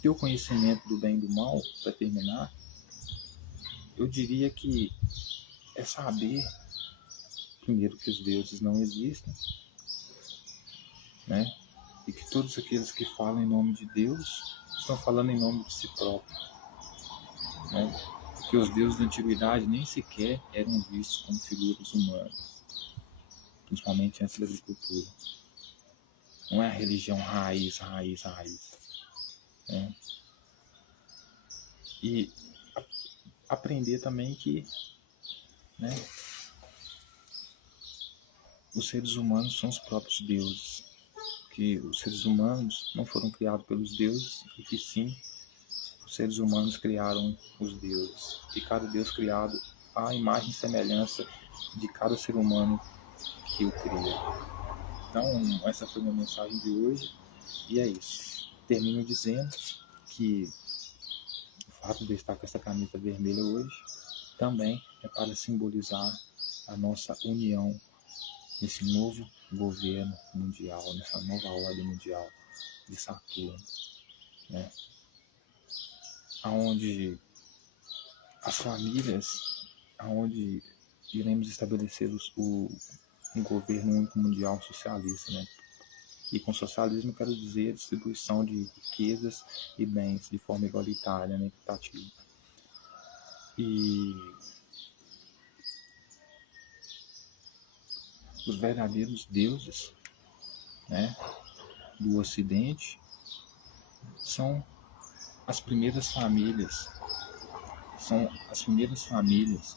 ter o conhecimento do bem e do mal, para terminar, eu diria que é saber, primeiro, que os deuses não existem, né? E que todos aqueles que falam em nome de Deus estão falando em nome de si próprio, né? Porque os deuses da antiguidade nem sequer eram vistos como figuras humanas, principalmente antes da agricultura. Não é a religião raiz, né? E aprender também que, né, os seres humanos são os próprios deuses, que os seres humanos não foram criados pelos deuses e que sim, os seres humanos criaram os deuses, e cada deus criado à imagem e semelhança de cada ser humano que o cria. Então, essa foi a minha mensagem de hoje, e é isso. Termino dizendo que o fato de eu estar com essa camisa vermelha hoje também é para simbolizar a nossa união nesse novo governo mundial, nessa nova ordem mundial de Saturno, né? Onde as famílias, onde iremos estabelecer um governo único mundial socialista, né? E com socialismo eu quero dizer a distribuição de riquezas e bens de forma igualitária, né, equitativa. E os verdadeiros deuses, né, do Ocidente são as primeiras famílias, são as primeiras famílias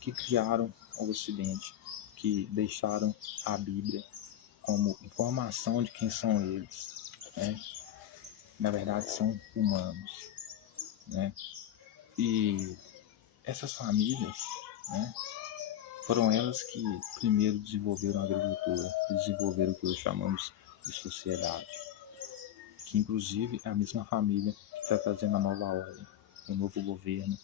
que criaram o Ocidente, que deixaram a Bíblia como informação de quem são eles, né? Na verdade, são humanos, né? E essas famílias, né, foram elas que primeiro desenvolveram a agricultura, desenvolveram o que hoje chamamos de sociedade, que inclusive é a mesma família que está trazendo a nova ordem, o novo governo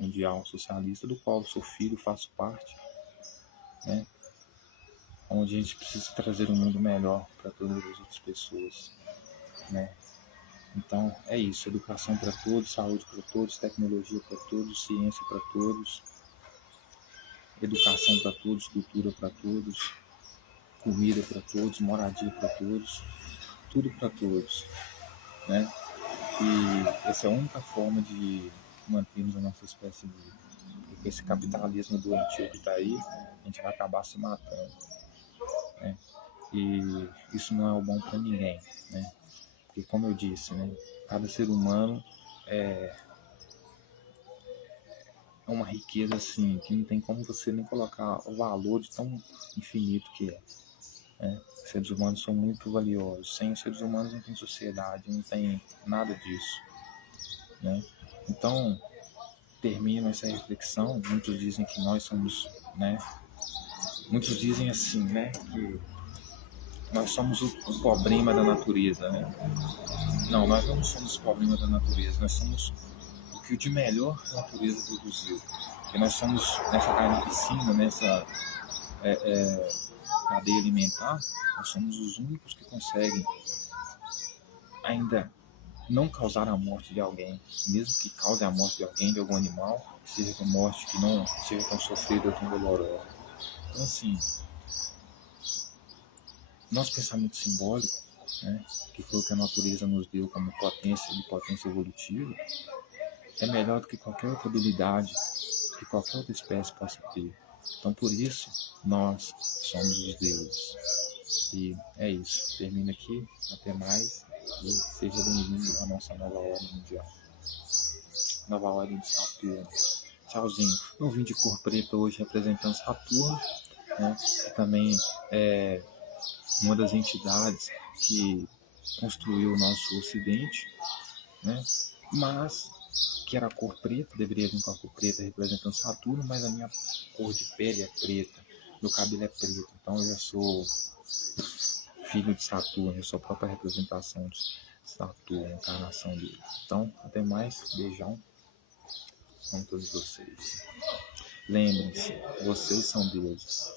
mundial socialista, do qual eu sou filho, faço parte, né, onde a gente precisa trazer um mundo melhor para todas as outras pessoas, né. Então é isso, educação para todos, saúde para todos, tecnologia para todos, ciência para todos, educação para todos, cultura para todos, comida para todos, moradia para todos, tudo para todos, né? E essa é a única forma de mantermos a nossa espécie viva. Porque com esse capitalismo doentio que está aí, a gente vai acabar se matando, né? E isso não é o bom para ninguém, né? Porque como eu disse, né? Cada ser humano é uma riqueza assim que não tem como você nem colocar o valor de tão infinito que é. Né? Os seres humanos são muito valiosos. Sem os seres humanos não tem sociedade, não tem nada disso, né? Então, termina essa reflexão. Muitos dizem que nós somos, né? Muitos dizem assim, né? Que nós somos o problema da natureza, né? Não, nós não somos o problema da natureza. Nós somos o que de melhor a natureza produziu. Porque nós somos nessa carnificina, nessa cadeia alimentar, nós somos os únicos que conseguem ainda não causar a morte de alguém, mesmo que cause a morte de alguém, de algum animal, que seja uma morte que não seja tão sofrida ou tão dolorosa. Então, assim, nosso pensamento simbólico, né, que foi o que a natureza nos deu como potência evolutiva, é melhor do que qualquer outra habilidade que qualquer outra espécie possa ter. Então, por isso, nós somos os deuses. E é isso. Termino aqui. Até mais. E seja bem-vindo à nossa nova ordem mundial. Nova ordem de Saturno. Tchauzinho. Eu vim de cor preta hoje representando Saturno, né? Que também é uma das entidades que construiu o nosso Ocidente, né? Mas que era a cor preta, deveria vir com a cor preta representando Saturno, mas a minha cor de pele é preta, meu cabelo é preto, então eu já sou filho de Saturno, eu sou a própria representação de Saturno, a encarnação dele. Então, até mais, beijão com todos vocês. Lembrem-se, vocês são deuses.